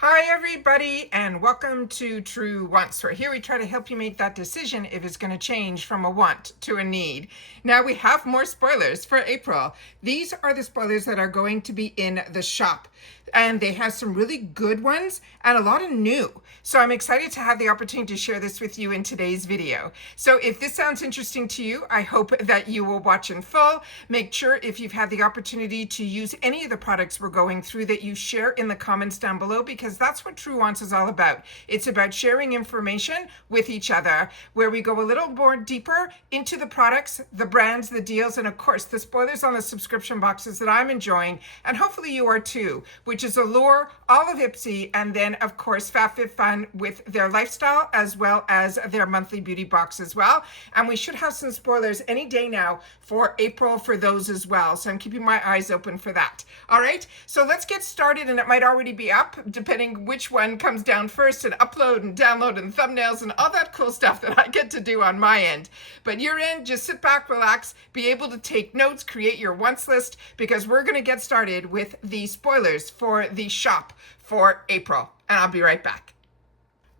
Hi everybody, and welcome to TrueWants, where here we try to help you make that decision if it's going to change from a want to a need. Now we have more spoilers for April. These are the spoilers that are going to be in the shop, and they have some really good ones and a lot of new. So I'm excited to have the opportunity to share this with you in today's video. So if this sounds interesting to you, I hope that you will watch in full. Make sure if you've had the opportunity to use any of the products we're going through that you share in the comments down below, because that's what TrueWants is all about. It's about sharing information with each other, where we go a little more deeper into the products, the brands, the deals, and of course the spoilers on the subscription boxes that I'm enjoying, and hopefully you are too, which is Allure, all of IPSY, and then of course FabFitFun with their lifestyle as well as their monthly beauty box as well. And we should have some spoilers any day now for April for those as well. So I'm keeping my eyes open for that. All right, so let's get started, and it might already be up depending which one comes down first, and upload and download and thumbnails and all that cool stuff that I get to do on my end. But your end, just sit back, relax, be able to take notes, create your wants list, because we're going to get started with the spoilers for the shop for April, and I'll be right back.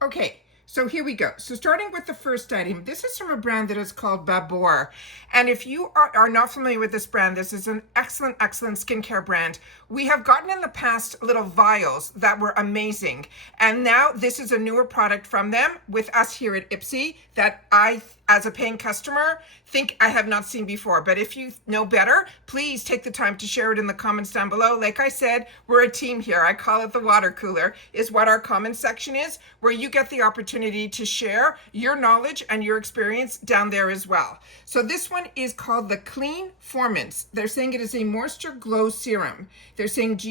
Okay, so here we go. So starting with the first item, this is from a brand that is called Babor. And if you are not familiar with this brand, this is an excellent, excellent skincare brand. We have gotten in the past little vials that were amazing. And now this is a newer product from them with us here at IPSY that I, as a paying customer, think I have not seen before. But if you know better, please take the time to share it in the comments down below. Like I said, we're a team here. I call it the water cooler, is what our comments section is, where you get the opportunity to share your knowledge and your experience down there as well. So this one is called the Clean Formance. They're saying it is a moisture glow serum. They're saying, do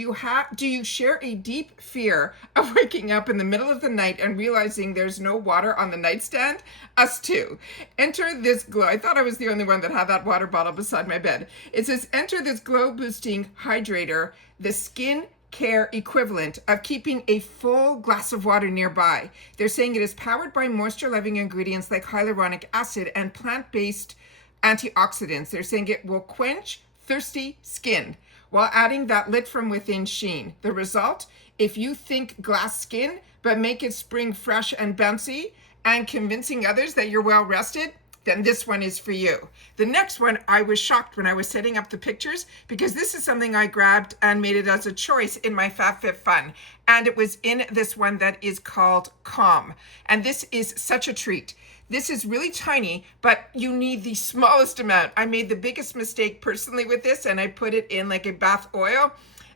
you share a deep fear of waking up in the middle of the night and realizing there's no water on the nightstand? Us too. Enter this glow. I thought I was the only one that had that water bottle beside my bed. It says, enter this glow boosting hydrator, the skin care equivalent of keeping a full glass of water nearby. They're saying it is powered by moisture-loving ingredients like hyaluronic acid and plant-based antioxidants. They're saying it will quench thirsty skin while adding that lit from within sheen. The result, if you think glass skin, but make it spring fresh and bouncy and convincing others that you're well rested, then this one is for you. The next one, I was shocked when I was setting up the pictures, because this is something I grabbed and made it as a choice in my FabFitFun. And it was in this one that is called Calm. And this is such a treat. This is really tiny, but you need the smallest amount. I made the biggest mistake personally with this, and I put it in like a bath oil.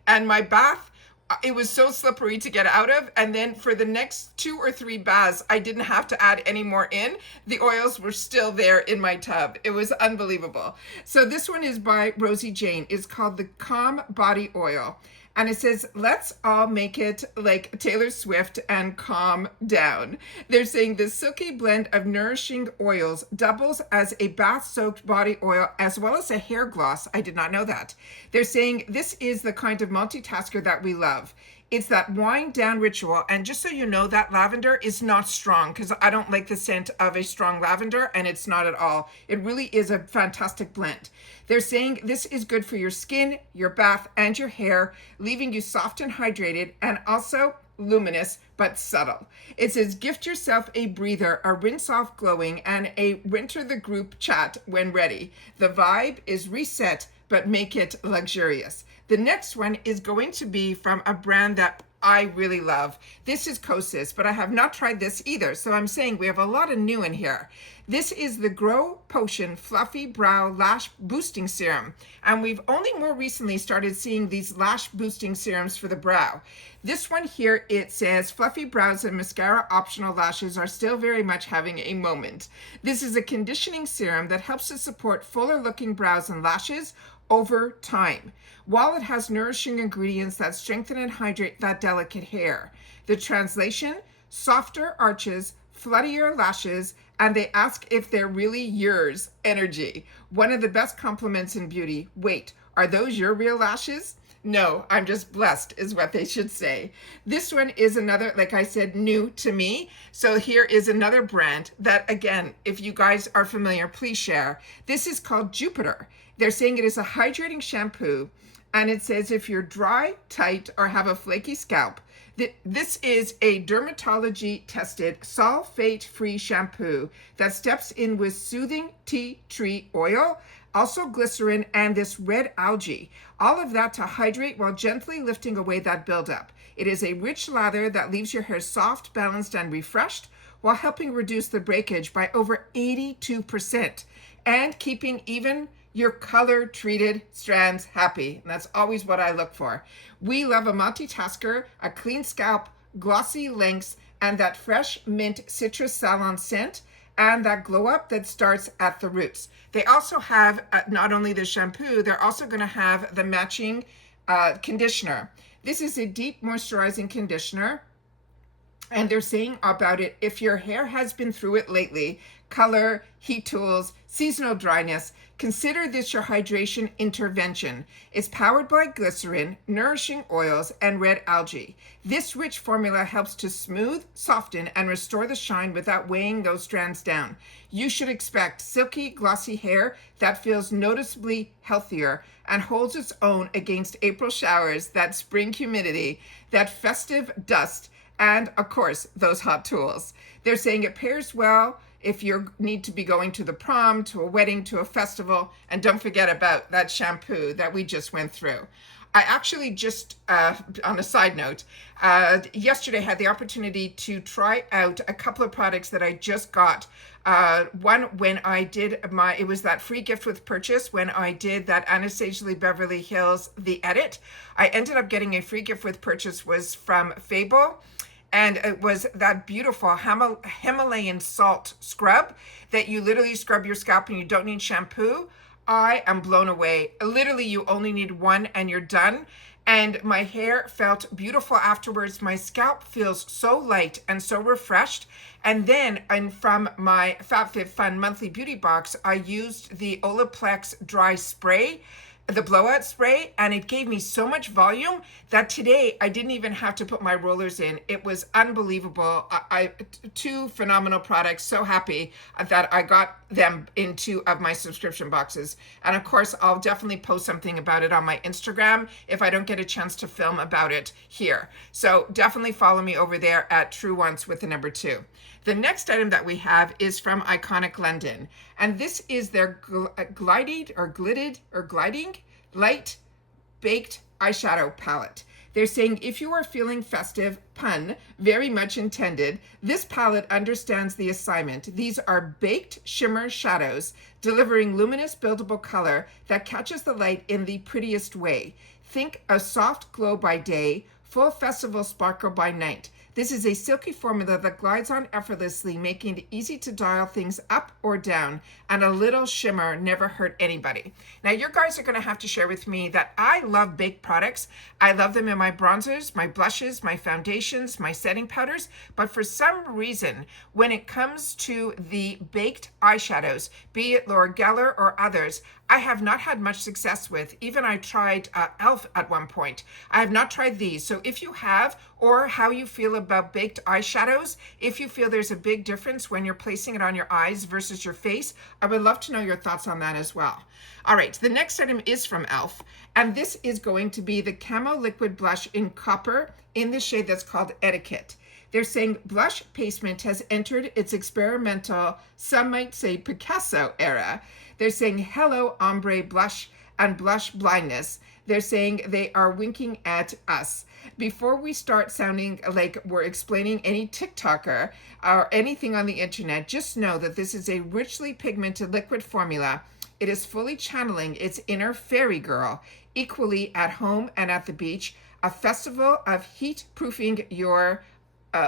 And my bath, it was so slippery to get out of, and then for the next 2 or 3 baths I didn't have to add any more in. The oils were still there in my tub. It was unbelievable. So this one is by Rosie Jane. It's called the Calm Body Oil, and it says, let's all make it like Taylor Swift and calm down. They're saying this silky blend of nourishing oils doubles as a bath-soaked body oil as well as a hair gloss. I did not know that. They're saying this is the kind of multitasker that we love. It's that wind down ritual. And just so you know, that lavender is not strong, because I don't like the scent of a strong lavender, and it's not at all. It really is a fantastic blend. They're saying this is good for your skin, your bath, and your hair, leaving you soft and hydrated, and also luminous but subtle. It says, gift yourself a breather, a rinse off glowing, and a enter the group chat when ready. The vibe is reset, but make it luxurious. The next one is going to be from a brand that I really love. This is Kosis, but I have not tried this either. So I'm saying we have a lot of new in here. This is the Grow Potion Fluffy Brow Lash Boosting Serum. And we've only more recently started seeing these lash boosting serums for the brow. This one here, it says fluffy brows and mascara optional lashes are still very much having a moment. This is a conditioning serum that helps to support fuller looking brows and lashes over time, while it has nourishing ingredients that strengthen and hydrate that delicate hair. The translation, softer arches, fluttier lashes, and they ask if they're really yours energy. One of the best compliments in beauty. Wait, are those your real lashes? No, I'm just blessed is what they should say. This one is another, like I said, new to me. So here is another brand that, again, if you guys are familiar, please share. This is called Jupiter. They're saying it is a hydrating shampoo, and it says if you're dry, tight, or have a flaky scalp, This is a dermatology-tested sulfate-free shampoo that steps in with soothing tea tree oil, also glycerin, and this red algae. All of that to hydrate while gently lifting away that buildup. It is a rich lather that leaves your hair soft, balanced, and refreshed while helping reduce the breakage by over 82% and keeping even your color-treated strands happy. And that's always what I look for. We love a multitasker, a clean scalp, glossy lengths, and that fresh mint citrus salon scent, and that glow up that starts at the roots. They also have not only the shampoo, they're also going to have the matching conditioner. This is a deep moisturizing conditioner. And they're saying about it, if your hair has been through it lately, color, heat tools, seasonal dryness, consider this your hydration intervention. It's powered by glycerin, nourishing oils, and red algae. This rich formula helps to smooth, soften, and restore the shine without weighing those strands down. You should expect silky, glossy hair that feels noticeably healthier and holds its own against April showers, that spring humidity, that festive dust, and of course, those hot tools. They're saying it pairs well if you need to be going to the prom, to a wedding, to a festival, and don't forget about that shampoo that we just went through. I actually just, on a side note, yesterday had the opportunity to try out a couple of products that I just got. One when I did it was that free gift with purchase when I did that Anastasia Beverly Hills, the edit. I ended up getting a free gift with purchase was from Babor. And it was that beautiful Himalayan salt scrub that you literally scrub your scalp and you don't need shampoo. I am blown away. Literally, you only need one and you're done. And my hair felt beautiful afterwards. My scalp feels so light and so refreshed. And then from my FabFitFun monthly beauty box, I used the Olaplex dry spray, the blowout spray, and it gave me so much volume that today I didn't even have to put my rollers in. It was unbelievable. Two phenomenal products. So happy that I got them in 2 of my subscription boxes. And of course, I'll definitely post something about it on my Instagram if I don't get a chance to film about it here. So definitely follow me over there at TrueWants with the number 2. The next item that we have is from Iconic London, and this is their gliding light baked eyeshadow palette. They're saying if you are feeling festive, pun, very much intended, this palette understands the assignment. These are baked shimmer shadows, delivering luminous buildable color that catches the light in the prettiest way. Think a soft glow by day, full festival sparkle by night. This is a silky formula that glides on effortlessly, making it easy to dial things up or down, and a little shimmer never hurt anybody. Now, you guys are going to have to share with me that I love baked products. I love them in my bronzers, my blushes, my foundations, my setting powders, but for some reason, when it comes to the baked eyeshadows, be it Laura Geller or others, I have not had much success with. Even I tried E.L.F. at one point. I have not tried these. So if you have, or how you feel about baked eyeshadows, if you feel there's a big difference when you're placing it on your eyes versus your face, I would love to know your thoughts on that as well. All right, the next item is from E.L.F. And this is going to be the Camo Liquid Blush in Copper in the shade that's called Etiquette. They're saying blush placement has entered its experimental, some might say Picasso era. They're saying hello ombre blush and blush blindness. They're saying they are winking at us. Before we start sounding like we're explaining any TikToker or anything on the internet, just know that this is a richly pigmented liquid formula. It is fully channeling its inner fairy girl, equally at home and at the beach, a festival of heat-proofing your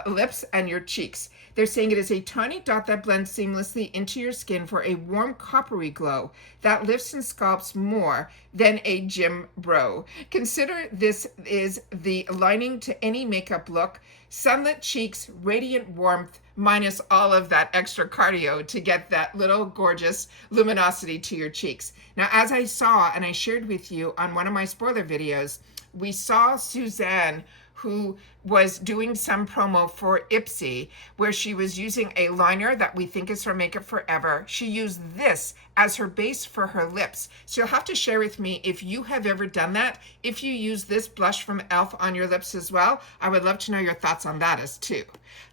lips and your cheeks. They're saying it is a tiny dot that blends seamlessly into your skin for a warm coppery glow that lifts and sculpts more than a gym bro. Consider this is the lining to any makeup look. Sunlit cheeks, radiant warmth, minus all of that extra cardio to get that little gorgeous luminosity to your cheeks. Now, as I saw and I shared with you on one of my spoiler videos, we saw Suzanne, who was doing some promo for IPSY where she was using a liner that we think is from Makeup Forever. She used this as her base for her lips. So you'll have to share with me if you have ever done that. If you use this blush from E.L.F. on your lips as well, I would love to know your thoughts on that as too.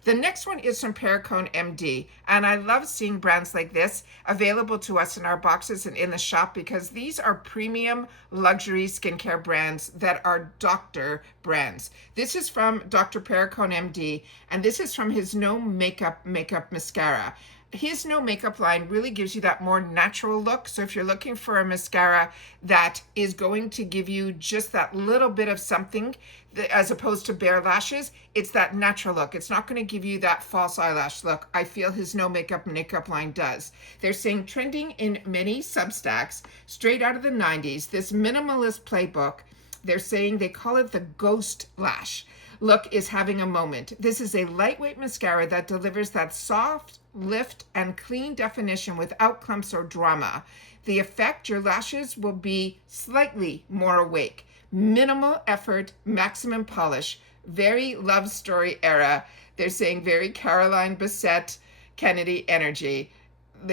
The next one is from Perricone MD, and I love seeing brands like this available to us in our boxes and in the shop because these are premium luxury skincare brands that are doctor brands. This is from Dr. Perricone MD, and this is from his No Makeup Mascara. His no makeup line really gives you that more natural look. So if you're looking for a mascara that is going to give you just that little bit of something as opposed to bare lashes, it's that natural look. It's not going to give you that false eyelash look. I feel his no makeup line does. They're saying trending in many Substacks straight out of the 90s, this minimalist playbook, they're saying they call it the ghost lash look is having a moment. This is a lightweight mascara that delivers that soft lift and clean definition without clumps or drama. The effect, your lashes will be slightly more awake. Minimal effort, maximum polish. Very love story era. They're saying very Caroline Bessette Kennedy energy.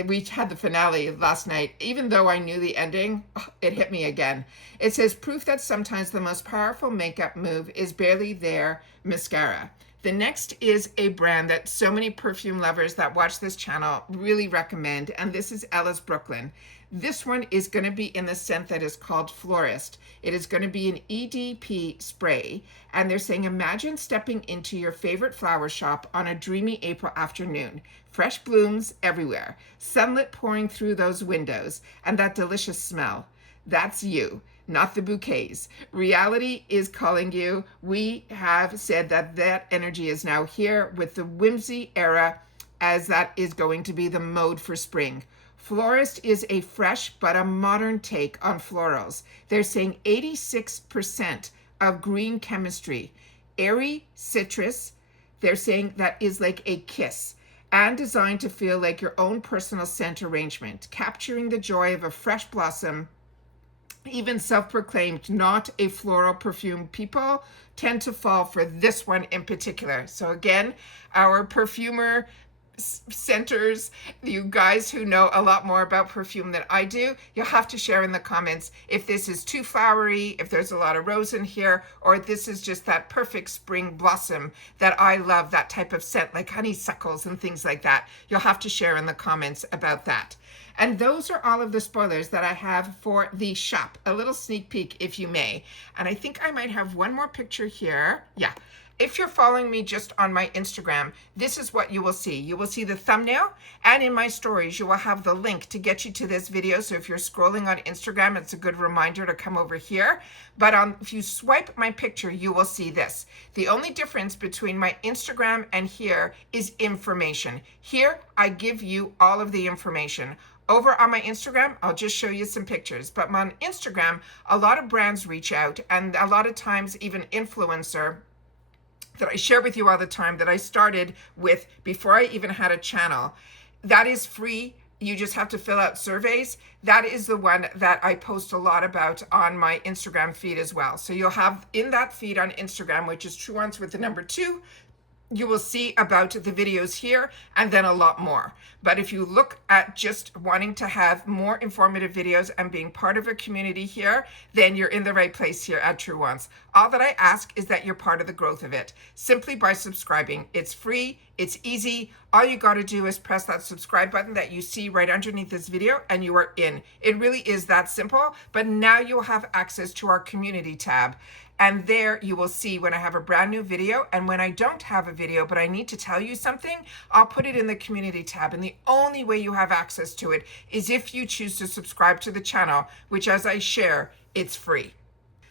We had the finale last night. Even though I knew the ending, it hit me again. It says, proof that sometimes the most powerful makeup move is barely there, mascara. The next is a brand that so many perfume lovers that watch this channel really recommend, and this is Ellis Brooklyn. This one is going to be in the scent that is called Florist. It is going to be an EDP spray, and they're saying, imagine stepping into your favorite flower shop on a dreamy April afternoon. Fresh blooms everywhere, sunlight pouring through those windows, and that delicious smell. That's you, not the bouquets. Reality is calling you. We have said that that energy is now here with the whimsy era, as that is going to be the mode for spring. Florist is a fresh but a modern take on florals. They're saying 86% of green chemistry, airy citrus. They're saying that is like a kiss and designed to feel like your own personal scent arrangement, capturing the joy of a fresh blossom. Even self-proclaimed not a floral perfume people tend to fall for this one in particular. So again, our perfumer centers, you guys who know a lot more about perfume than I do, you'll have to share in the comments if this is too flowery, if there's a lot of rose in here, or this is just that perfect spring blossom that I love, that type of scent like honeysuckles and things like that. You'll have to share in the comments about that. And those are all of the spoilers that I have for the shop. A little sneak peek, if you may. And I think I might have one more picture here. Yeah. If you're following me just on my Instagram, this is what you will see. You will see the thumbnail, and in my stories, you will have the link to get you to this video. So if you're scrolling on Instagram, it's a good reminder to come over here. But if you swipe my picture, you will see this. The only difference between my Instagram and here is information. Here, I give you all of the information. Over on my Instagram, I'll just show you some pictures. But on Instagram, a lot of brands reach out, and a lot of times even influencer that I share with you all the time that I started with before I even had a channel. That is free. You just have to fill out surveys. That is the one that I post a lot about on my Instagram feed as well. So you'll have in that feed on Instagram, which is TrueWants with the number 2, you will see about the videos here and then a lot more. But if you look at just wanting to have more informative videos and being part of a community here, then you're in the right place here at TrueWants. All that I ask is that you're part of the growth of it simply by subscribing. It's free, it's easy. All you got to do is press that subscribe button that you see right underneath this video and you are in. It really is that simple, but now you'll have access to our community tab. And there you will see when I have a brand new video, and when I don't have a video but I need to tell you something, I'll put it in the community tab. And the only way you have access to it is if you choose to subscribe to the channel, which as I share, it's free.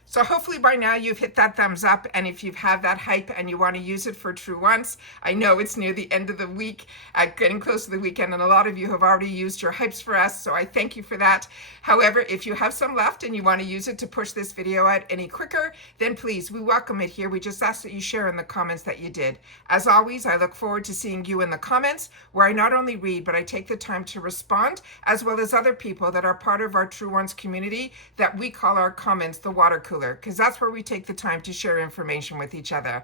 So hopefully by now you've hit that thumbs up, and if you've had that hype and you want to use it for TrueWants, I know it's near the end of the week, getting close to the weekend, and a lot of you have already used your hypes for us, so I thank you for that. However, if you have some left and you want to use it to push this video out any quicker, then please, we welcome it here. We just ask that you share in the comments that you did. As always, I look forward to seeing you in the comments, where I not only read, but I take the time to respond, as well as other people that are part of our TrueWants community that we call our comments the water cooler, because that's where we take the time to share information with each other.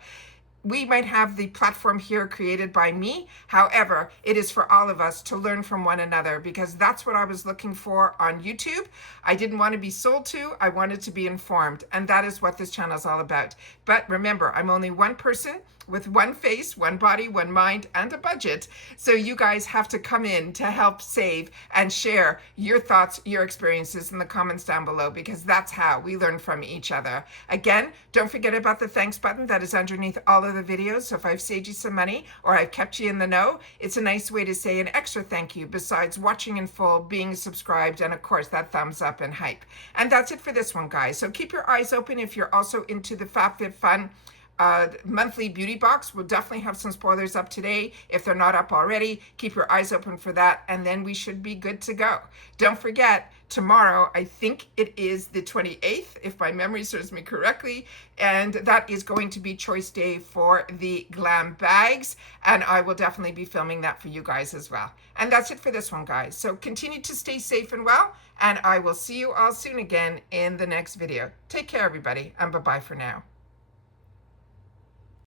we might have the platform here created by me. However, it is for all of us to learn from one another, because that's what I was looking for on YouTube. I didn't want to be sold to, I wanted to be informed. And that is what this channel is all about. But remember, I'm only one person with one face, one body, one mind, and a budget. So you guys have to come in to help save and share your thoughts, your experiences in the comments down below, because that's how we learn from each other. Again, don't forget about the thanks button that is underneath all of the videos. So if I've saved you some money or I've kept you in the know, it's a nice way to say an extra thank you besides watching in full, being subscribed, and of course that thumbs up and hype. And that's it for this one, guys. So keep your eyes open if you're also into the FabFitFun monthly beauty box. We'll definitely have some spoilers up today. If they're not up already, keep your eyes open for that, and then we should be good to go. Don't forget, tomorrow, I think it is the 28th, if my memory serves me correctly, and that is going to be choice day for the glam bags, and I will definitely be filming that for you guys as well. And that's it for this one, guys. So continue to stay safe and well, and I will see you all soon again in the next video. Take care, everybody, and bye-bye for now.